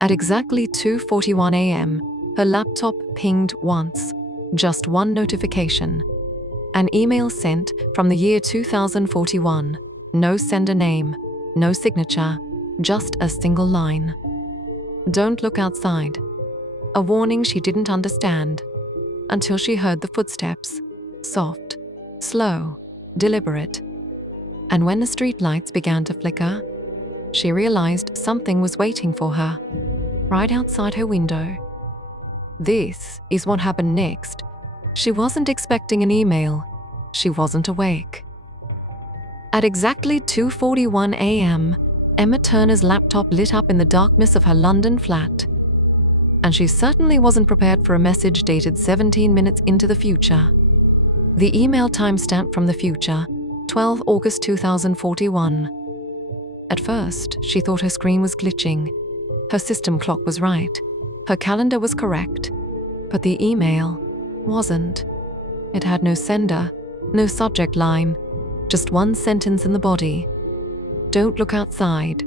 At exactly 2:41 a.m., her laptop pinged once. Just one notification. An email sent from the year 2041. No sender name, no signature, just a single line. Don't look outside. A warning she didn't understand until she heard the footsteps. Soft, slow, deliberate. And when the streetlights began to flicker, she realized something was waiting for her, right outside her window. This is what happened next. She wasn't expecting an email. She wasn't awake. At exactly 2:41 a.m., Emma Turner's laptop lit up in the darkness of her London flat. And she certainly wasn't prepared for a message dated 17 minutes into the future. The email timestamp from the future, 12 August 2041. At first, she thought her screen was glitching. Her system clock was right. Her calendar was correct. But the email wasn't. It had no sender, no subject line, just one sentence in the body. Don't look outside.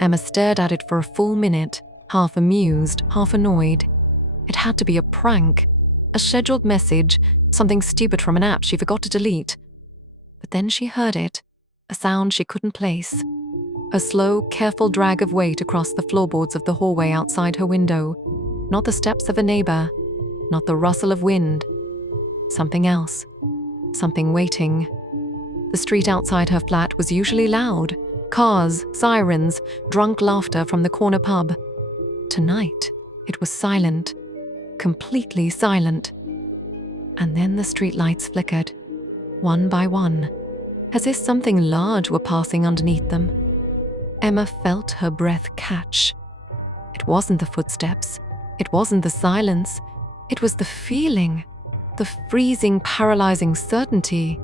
Emma stared at it for a full minute, half amused, half annoyed. It had to be a prank, a scheduled message, something stupid from an app she forgot to delete. But then she heard it, a sound she couldn't place. A slow, careful drag of weight across the floorboards of the hallway outside her window. Not the steps of a neighbor, not the rustle of wind. Something else. Something waiting. The street outside her flat was usually loud. Cars, sirens, drunk laughter from the corner pub. Tonight, it was silent. Completely silent. And then the streetlights flickered, one by one, as if something large were passing underneath them. Emma felt her breath catch. It wasn't the footsteps. It wasn't the silence. It was the feeling, the freezing, paralyzing certainty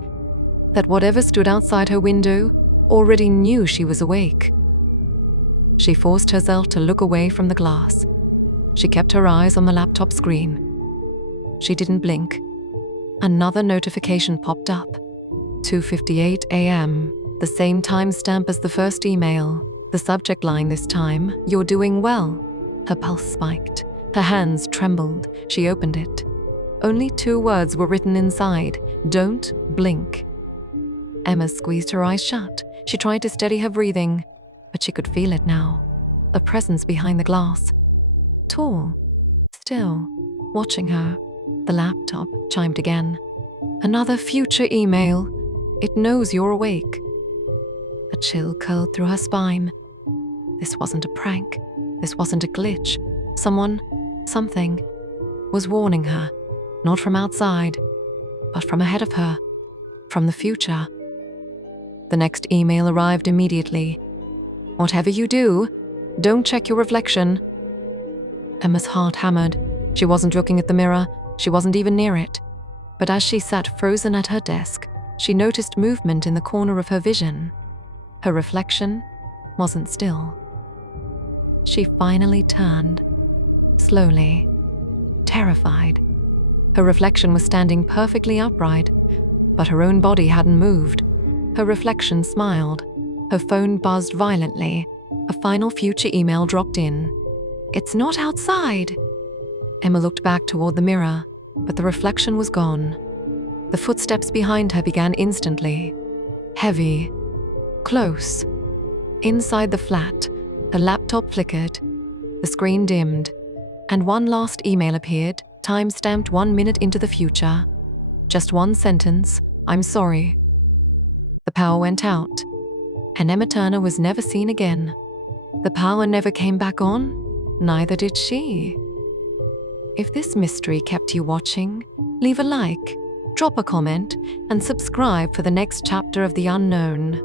that whatever stood outside her window already knew she was awake. She forced herself to look away from the glass. She kept her eyes on the laptop screen. She didn't blink. Another notification popped up. 2:58 a.m., the same timestamp as the first email. The subject line this time, "You're doing well." Her pulse spiked. Her hands trembled. She opened it. Only 2 words were written inside: "Don't blink." Emma squeezed her eyes shut. She tried to steady her breathing, but she could feel it now. A presence behind the glass. Tall, still, watching her. The laptop chimed again. Another future email. It knows you're awake. A chill curled through her spine. This wasn't a prank. This wasn't a glitch. Someone, something, was warning her. Not from outside, but from ahead of her. From the future. The next email arrived immediately. "Whatever you do, don't check your reflection." Emma's heart hammered. She wasn't looking at the mirror. She wasn't even near it. But as she sat frozen at her desk, she noticed movement in the corner of her vision. Her reflection wasn't still. She finally turned, slowly, terrified. Her reflection was standing perfectly upright, but her own body hadn't moved. Her reflection smiled. Her phone buzzed violently. A final future email dropped in. "It's not outside." Emma looked back toward the mirror, but the reflection was gone. The footsteps behind her began instantly. Heavy. Close. Inside the flat, her laptop flickered. The screen dimmed. And one last email appeared, time-stamped 1 minute into the future. Just one sentence: "I'm sorry." The power went out, and Emma Turner was never seen again. The power never came back on, neither did she. If this mystery kept you watching, leave a like, drop a comment, and subscribe for the next chapter of The Unknown.